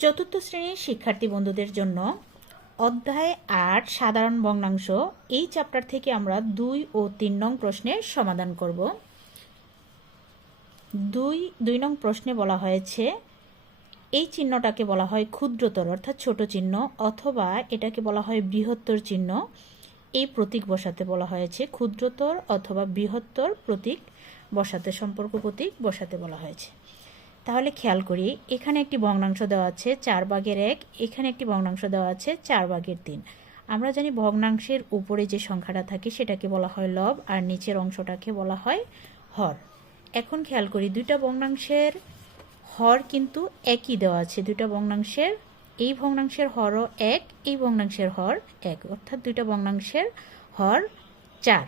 চতুর্থ শ্রেণির শিক্ষার্থী বন্ধুদের জন্য অধ্যায় আট, সাধারণ ভগ্নাংশ এই চ্যাপ্টার থেকে আমরা দুই ও তিন নং প্রশ্নের সমাধান করব। দুই দুই নং প্রশ্নে বলা হয়েছে, এই চিহ্নটাকে বলা হয় ক্ষুদ্রতর, অর্থাৎ ছোট চিহ্ন, অথবা এটাকে বলা হয় বৃহত্তর চিহ্ন। এই প্রতীক বসাতে বলা হয়েছে, ক্ষুদ্রতর অথবা বৃহত্তর প্রতীক বসাতে, সম্পর্ক প্রতীক বসাতে বলা হয়েছে। তাহলে খেয়াল করি, এখানে একটি ভগ্নাংশ দেওয়া আছে চার ভাগের এক, এখানে একটি ভগ্নাংশ দেওয়া আছে চার ভাগের তিন। আমরা জানি ভগ্নাংশের উপরে যে সংখ্যাটা থাকে সেটাকে বলা হয় লব, আর নিচের অংশটাকে বলা হয় হর। এখন খেয়াল করি, দুইটা ভগ্নাংশের হর কিন্তু একই দেওয়া আছে, দুইটা ভগ্নাংশের, এই ভগ্নাংশের হরও এক, এই ভগ্নাংশের হর এক, অর্থাৎ দুইটা ভগ্নাংশের হর চার।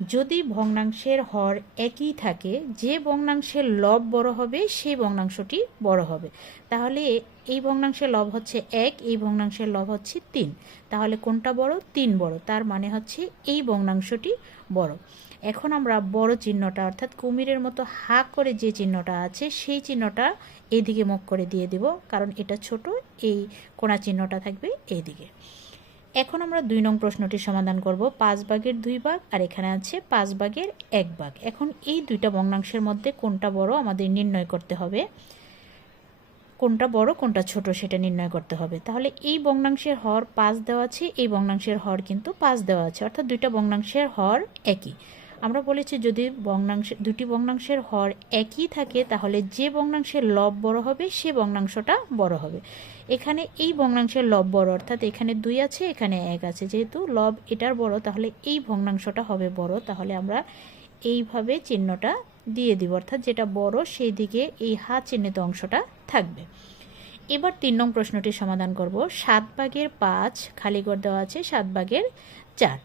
যদি ভগ্নাংশের হর একই থাকে, যে ভগ্নাংশের লব বড় হবে, সেই ভগ্নাংশটি বড় হবে। তাহলে এই ভগ্নাংশের লব হচ্ছে এক, এই ভগ্নাংশের লব হচ্ছে তিন। তাহলে কোনটা বড়? তিন বড়। তার মানে হচ্ছে এই ভগ্নাংশটি বড়। এখন আমরা বড় চিহ্নটা, অর্থাৎ কুমিরের মতো হা করে যে চিহ্নটা আছে, সেই চিহ্নটা এদিকে মুখ করে দিয়ে দেব, কারণ এটা ছোট, এই কোনা চিহ্নটা থাকবে এইদিকে এখন আমরা দুই নং প্রশ্নটি সমাধান করব, পাঁচ ভাগের দুই ভাগ আর এখানে আছে পাঁচ ভাগের এক ভাগ এখন এই দুইটা ভগ্নাংশের মধ্যে কোনটা বড় আমাদের নির্ণয় করতে হবে। কোনটা বড়, কোনটা ছোট সেটা নির্ণয় করতে হবে। তাহলে এই ভগ্নাংশের হর পাঁচ দেওয়া আছে, এই ভগ্নাংশের হর কিন্তু পাঁচ দেওয়া আছে। অর্থাৎ দুইটা ভগ্নাংশের হর একই। আমরা বলেছি যদি ভগ্নাংশ দুটি ভগ্নাংশের হর একই থাকে, তাহলে যে ভগ্নাংশের লব বড় হবে, সে ভগ্নাংশটা বড় হবে। এখানে এই ভগ্নাংশের লব বড়, অর্থাৎ এখানে দুই আছে, এখানে এক আছে। যেহেতু লব এটার বড়, তাহলে এই ভগ্নাংশটা হবে বড়, তাহলে আমরা এইভাবে চিহ্নটা দিয়ে দিব। অর্থাৎ যেটা বড়, সেই দিকে এই হাত চিহ্নিত অংশটা থাকবে। এবার তিন নং প্রশ্নটি সমাধান করব। সাত ভাগের পাঁচ, খালি করে দেওয়া আছে, সাত ভাগের চার।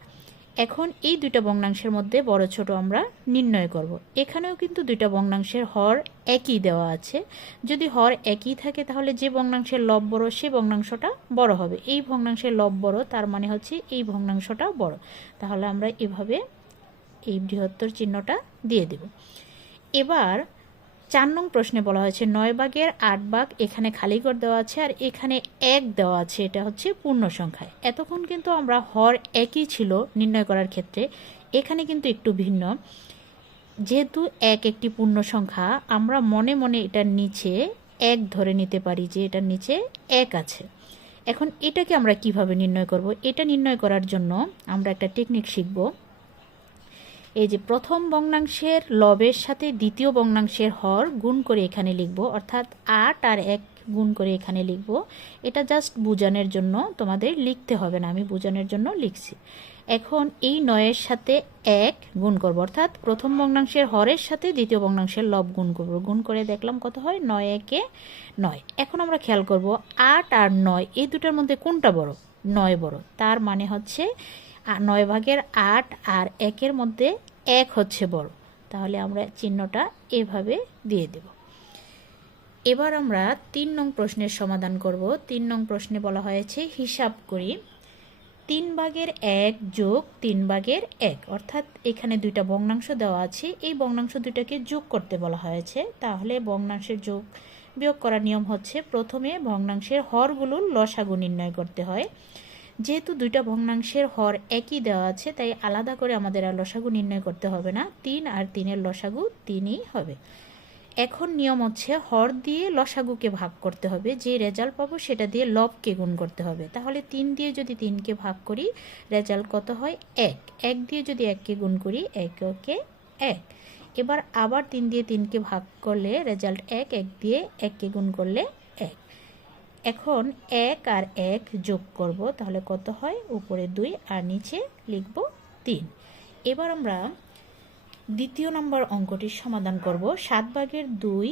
এখন এই দুইটা ভগ্নাংশের মধ্যে বড় ছোট আমরা নির্ণয় করব। এখানেও কিন্তু দুইটা ভগ্নাংশের হর একই দেওয়া আছে। যদি হর একই থাকে, তাহলে যে ভগ্নাংশের লব বড়, সে ভগ্নাংশটা বড় হবে। এই ভগ্নাংশের লব বড়, তার মানে হচ্ছে এই ভগ্নাংশটা বড়। তাহলে আমরা এভাবে এই বৃহত্তর চিহ্নটা দিয়ে দেব। এবার চার নং প্রশ্নে বলা হয়েছে, নয় বাঘের আট ভাগ এখানে খালি করে দেওয়া আছে আর এখানে এক দেওয়া আছে, এটা হচ্ছে পূর্ণ সংখ্যায় এতক্ষণ কিন্তু আমরা হর একই ছিল নির্ণয় করার ক্ষেত্রে, এখানে কিন্তু একটু ভিন্ন। যেহেতু এক একটি পূর্ণ সংখ্যা, আমরা মনে মনে এটার নিচে এক ধরে নিতে পারি যে এটার নিচে এক আছে। এখন এটাকে আমরা কীভাবে নির্ণয় করব? এটা নির্ণয় করার জন্য আমরা একটা টেকনিক শিখব। এই যে প্রথম ভগ্নাংশের লবের সাথে দ্বিতীয় ভগ্নাংশের হর গুণ করে এখানে লিখব, অর্থাৎ আট আর এক গুণ করে এখানে লিখব। এটা জাস্ট বোঝানোর জন্য তোমাদের লিখতে হবে না, আমি বোঝানোর জন্য লিখছি। এখন এই নয়ের সাথে এক গুণ করব, অর্থাৎ প্রথম ভগ্নাংশের হরের সাথে দ্বিতীয় ভগ্নাংশের লব গুণ করব। গুণ করে দেখলাম কত হয়? নয় একে নয়। এখন আমরা খেয়াল করব, আট আর নয়, এই দুটার মধ্যে কোনটা বড়? নয় বড়। তার মানে হচ্ছে নয় ভাগের আট আর একের মধ্যে এক হচ্ছে বড়। তাহলে আমরা চিহ্নটা এভাবে দিয়ে দেব। এবার আমরা তিন নং প্রশ্নের সমাধান করব। তিন নং প্রশ্নে বলা হয়েছে, হিসাব করি। তিন ভাগের এক যোগ তিন ভাগের এক। অর্থাৎ এখানে দুইটা ভগ্নাংশ দেওয়া আছে। এই ভগ্নাংশ দুইটাকে যোগ করতে বলা হয়েছে। তাহলে ভগ্নাংশের যোগ বিয়োগ করার নিয়ম হচ্ছে, প্রথমে ভগ্নাংশের হরগুলোর লসাগু নির্ণয় করতে হয়। যেহেতু দুইটা ভগ্নাংশের হর একই দেওয়া আছে, তাই আলাদা করে আমাদের আর লসাগু নির্ণয় করতে হবে না। তিন আর তিনের লসাগু তিনই হবে। এখন নিয়ম হচ্ছে হর দিয়ে লসাগুকে ভাগ করতে হবে, যে রেজাল্ট পাবো সেটা দিয়ে লবকে গুণ করতে হবে। তাহলে তিন দিয়ে যদি তিনকে ভাগ করি, রেজাল্ট কত হয়? এক। এক দিয়ে যদি এককে গুণ করি, এককে এক। এবার আবার তিন দিয়ে তিনকে ভাগ করলে রেজাল্ট এক এক দিয়ে এককে গুণ করলে এক এখন এক আর এক যোগ করব, তাহলে কত হয়? উপরে দুই আর নিচে লিখব তিন। এবার আমরা দ্বিতীয় নম্বর অঙ্কটির সমাধান করব। সাত ভাগের দুই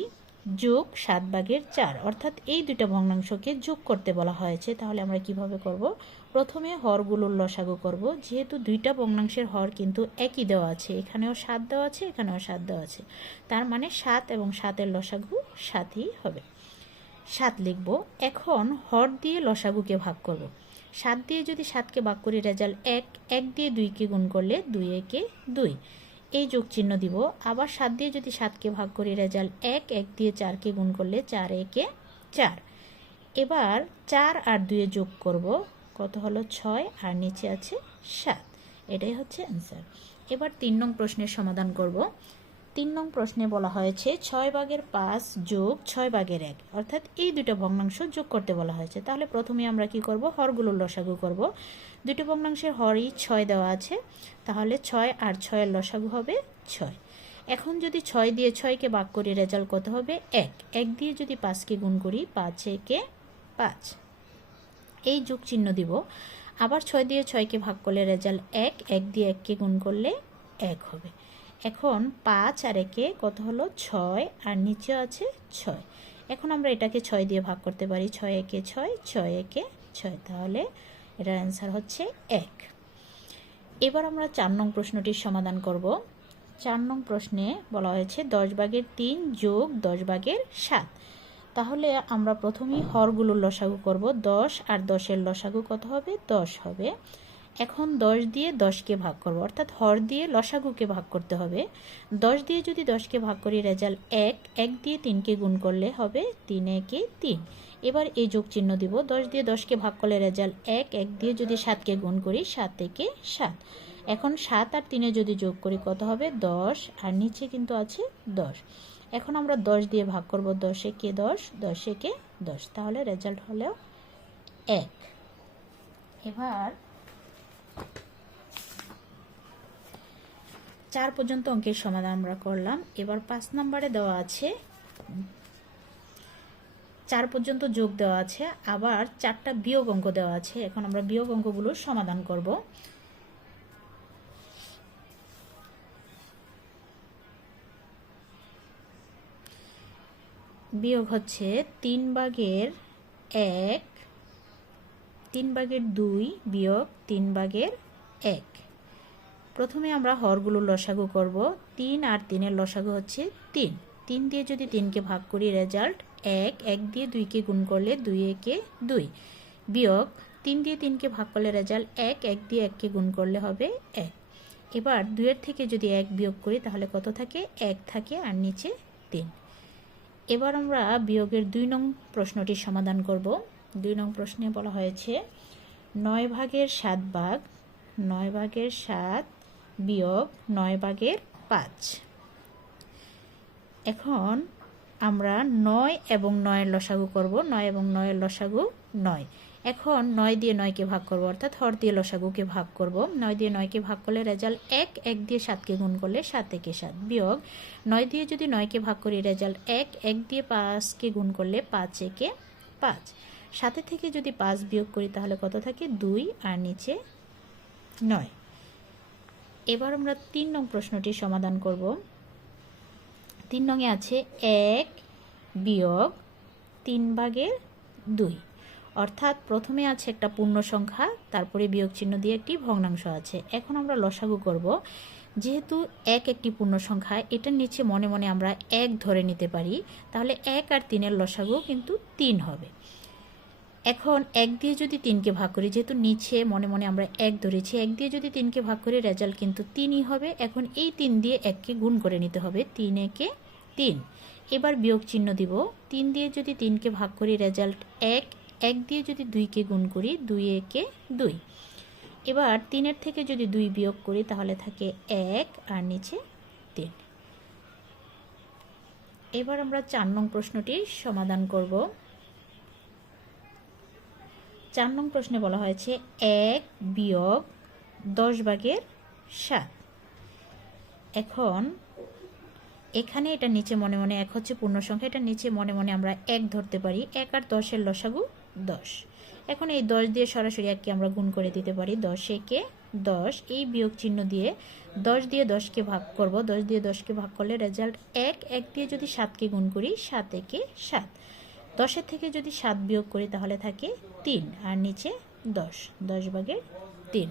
যোগ সাত ভাগের চার, অর্থাৎ এই দুইটা ভগ্নাংশকে যোগ করতে বলা হয়েছে। তাহলে আমরা কীভাবে করব? প্রথমে হরগুলোর লসাগু করব। যেহেতু দুইটা ভগ্নাংশের হর কিন্তু একই দেওয়া আছে, এখানেও সাত দেওয়া আছে, এখানেও সাত দেওয়া আছে। তার মানে সাত এবং সাতের লসাগু সাতই হবে। সাত লিখব। এখন হর দিয়ে লসাগুকে ভাগ করব। সাত দিয়ে যদি সাতকে ভাগ করি, রেজাল্ট এক এক দিয়ে দুইকে গুণ করলে দুই একে দুই। এই যোগ চিহ্ন দিব। আবার সাত দিয়ে যদি সাতকে ভাগ করি, রেজাল্ট এক এক দিয়ে চারকে গুণ করলে চার একে চার। এবার চার আর দুয়ে যোগ করব। কত হলো? ছয়, আর নিচে আছে সাত। এটাই হচ্ছে অ্যান্সার এবার তিন নং প্রশ্নের সমাধান করব। তিন নং প্রশ্নে বলা হয়েছে, ছয় ভাগের পাঁচ যোগ ছয় ভাগের এক, অর্থাৎ এই দুটো ভগ্নাংশ যোগ করতে বলা হয়েছে। তাহলে প্রথমে আমরা কি করব? হরগুলোর লসাগু করব। দুটো ভগ্নাংশের হরই ছয় দেওয়া আছে, তাহলে ছয় আর ছয়ের লসাগু হবে ছয়। এখন যদি ছয় দিয়ে ছয়কে ভাগ করি রেজাল্ট কত হবে? এক। এক দিয়ে যদি পাঁচকে গুণ করি, পাঁচ একে পাঁচ। এই যোগ চিহ্ন দিব। আবার ছয় দিয়ে ছয়কে ভাগ করলে রেজাল্ট এক এক দিয়ে এককে গুণ করলে এক হবে। এখন পাঁচ আর একে কত হলো? ছয়। আর নিচে আছে ছয়। এখন আমরা এটাকে ছয় দিয়ে ভাগ করতে পারি। ছয় একে ছয় ছয় একে ছয়। তাহলে এটার অ্যান্সার হচ্ছে এক। এবার আমরা চার নং প্রশ্নটির সমাধান করব। চার নং প্রশ্নে বলা হয়েছে দশ ভাগের তিন যোগ দশ ভাগের সাত। তাহলে আমরা প্রথমেই হরগুলোর লসাগু করব। দশ আর দশের লসাগু কত হবে? দশ হবে। এখন দশ দিয়ে দশকে ভাগ করব, অর্থাৎ হর দিয়ে লসাগুকে ভাগ করতে হবে। দশ দিয়ে যদি দশকে ভাগ করি, রেজাল্ট এক এক দিয়ে তিনকে গুণ করলে হবে তিন একে তিন। এবার এই যোগ চিহ্ন দিব। দশ দিয়ে দশকে ভাগ করলে রেজাল্ট এক এক দিয়ে যদি সাতকে গুণ করি, সাত একে সাত। এখন সাত আর তিনে যদি যোগ করি, কত হবে? দশ, আর নিচে কিন্তু আছে দশ। এখন আমরা দশ দিয়ে ভাগ করব, দশ একে দশ দশ একে দশ। তাহলে রেজাল্ট হলেও এক। এবার চার পর্যন্ত অঙ্কের সমাধান আমরা করলাম। এবার পাঁচ নম্বরে দেওয়া আছে, চার পর্যন্ত যোগ দেওয়া আছে, আবার চারটা বিয়োগ অঙ্ক দেওয়া আছে। এখন আমরা বিয়োগ অঙ্কগুলোর সমাধান করব। বিয়োগ হচ্ছে তিন ভাগের এক তিন ভাগের দুই বিয়োগ তিন ভাগের এক। প্রথমে আমরা হরগুলোর লসাগু করব। তিন আর তিনের লসাগু হচ্ছে তিন। তিন দিয়ে যদি তিনকে ভাগ করি রেজাল্ট এক এক দিয়ে দুইকে গুণ করলে দুই একে দুই। বিয়োগ তিন দিয়ে তিনকে ভাগ করলে রেজাল্ট এক এক দিয়ে এককে গুণ করলে হবে এক। এবার দুইয়ের থেকে যদি এক বিয়োগ করি, তাহলে কত থাকে? এক থাকে আর নিচে তিন। এবার আমরা বিয়োগের দুই নং প্রশ্নটির সমাধান করব। দুই নং প্রশ্নে বলা হয়েছে, নয় ভাগের সাত ভাগ, নয় ভাগের সাত বিয়োগ নয় ভাগের পাঁচ। এখন আমরা নয় এবং নয়ের লসাগু করব, নয় এবং নয়ের লসাগু নয়। এখন নয় দিয়ে নয়কে ভাগ করব, অর্থাৎ হর দিয়ে লসাগুকে ভাগ করব। নয় দিয়ে নয়কে ভাগ করলে রেজাল্ট এক এক দিয়ে সাতকে গুণ করলে সাত, একে সাত বিয়োগ। নয় দিয়ে যদি নয়কে ভাগ করি রেজাল্ট এক এক দিয়ে পাঁচকে গুণ করলে পাঁচ, একে পাঁচ। সাথে থেকে যদি পাঁচ বিয়োগ করি তাহলে কত থাকে? দুই আর নিচে নয়। এবার আমরা তিন নং প্রশ্নটির সমাধান করব। তিন নংয়ে আছে এক বিয়োগ তিন ভাগের দুই। অর্থাৎ প্রথমে আছে একটা পূর্ণ সংখ্যা, তারপরে বিয়োগ চিহ্ন দিয়ে একটি ভগ্নাংশ আছে। এখন আমরা লসাগু করব। যেহেতু এক একটি পূর্ণ সংখ্যা, এটার নিচে মনে মনে আমরা এক ধরে নিতে পারি, তাহলে এক আর তিনের লসাগু কিন্তু তিন হবে। এখন এক দিয়ে যদি তিনকে ভাগ করি, যেহেতু নিচে মনে মনে আমরা এক ধরেছি, এক দিয়ে যদি তিনকে ভাগ করি রেজাল্ট কিন্তু তিনই হবে। এখন এই তিন দিয়ে এককে গুণ করে নিতে হবে, তিন একে তিন। এবার বিয়োগ চিহ্ন দিব। তিন দিয়ে যদি তিনকে ভাগ করি রেজাল্ট এক এক দিয়ে যদি দুইকে গুণ করি, দুই একে দুই। এবার তিনের থেকে যদি দুই বিয়োগ করি, তাহলে থাকে এক আর নিচে তিন। এবার আমরা চার নং প্রশ্নটির সমাধান করব। চার নং প্রশ্নে বলা হয়েছে এক বিয়োগ দশ ভাগের সাত। এখন এখানে এটা নিচে মনে মনে এক হচ্ছে পূর্ণ সংখ্যা এটা নিচে মনে মনে আমরা এক ধরতে পারি। এক আর দশের লসাগু দশ। এখন এই দশ দিয়ে সরাসরি এককে আমরা গুণ করে দিতে পারি। দশ একে দশ, এই বিয়োগ চিহ্ন দিয়ে দশ দিয়ে দশকে ভাগ করব। দশ দিয়ে দশকে ভাগ করলে রেজাল্ট এক এক দিয়ে যদি সাতকে গুণ করি, সাত একে সাত। দশের থেকে যদি সাত বিয়োগ করি তাহলে থাকে তিন, আর নিচে দশ দশ ভাগের তিন।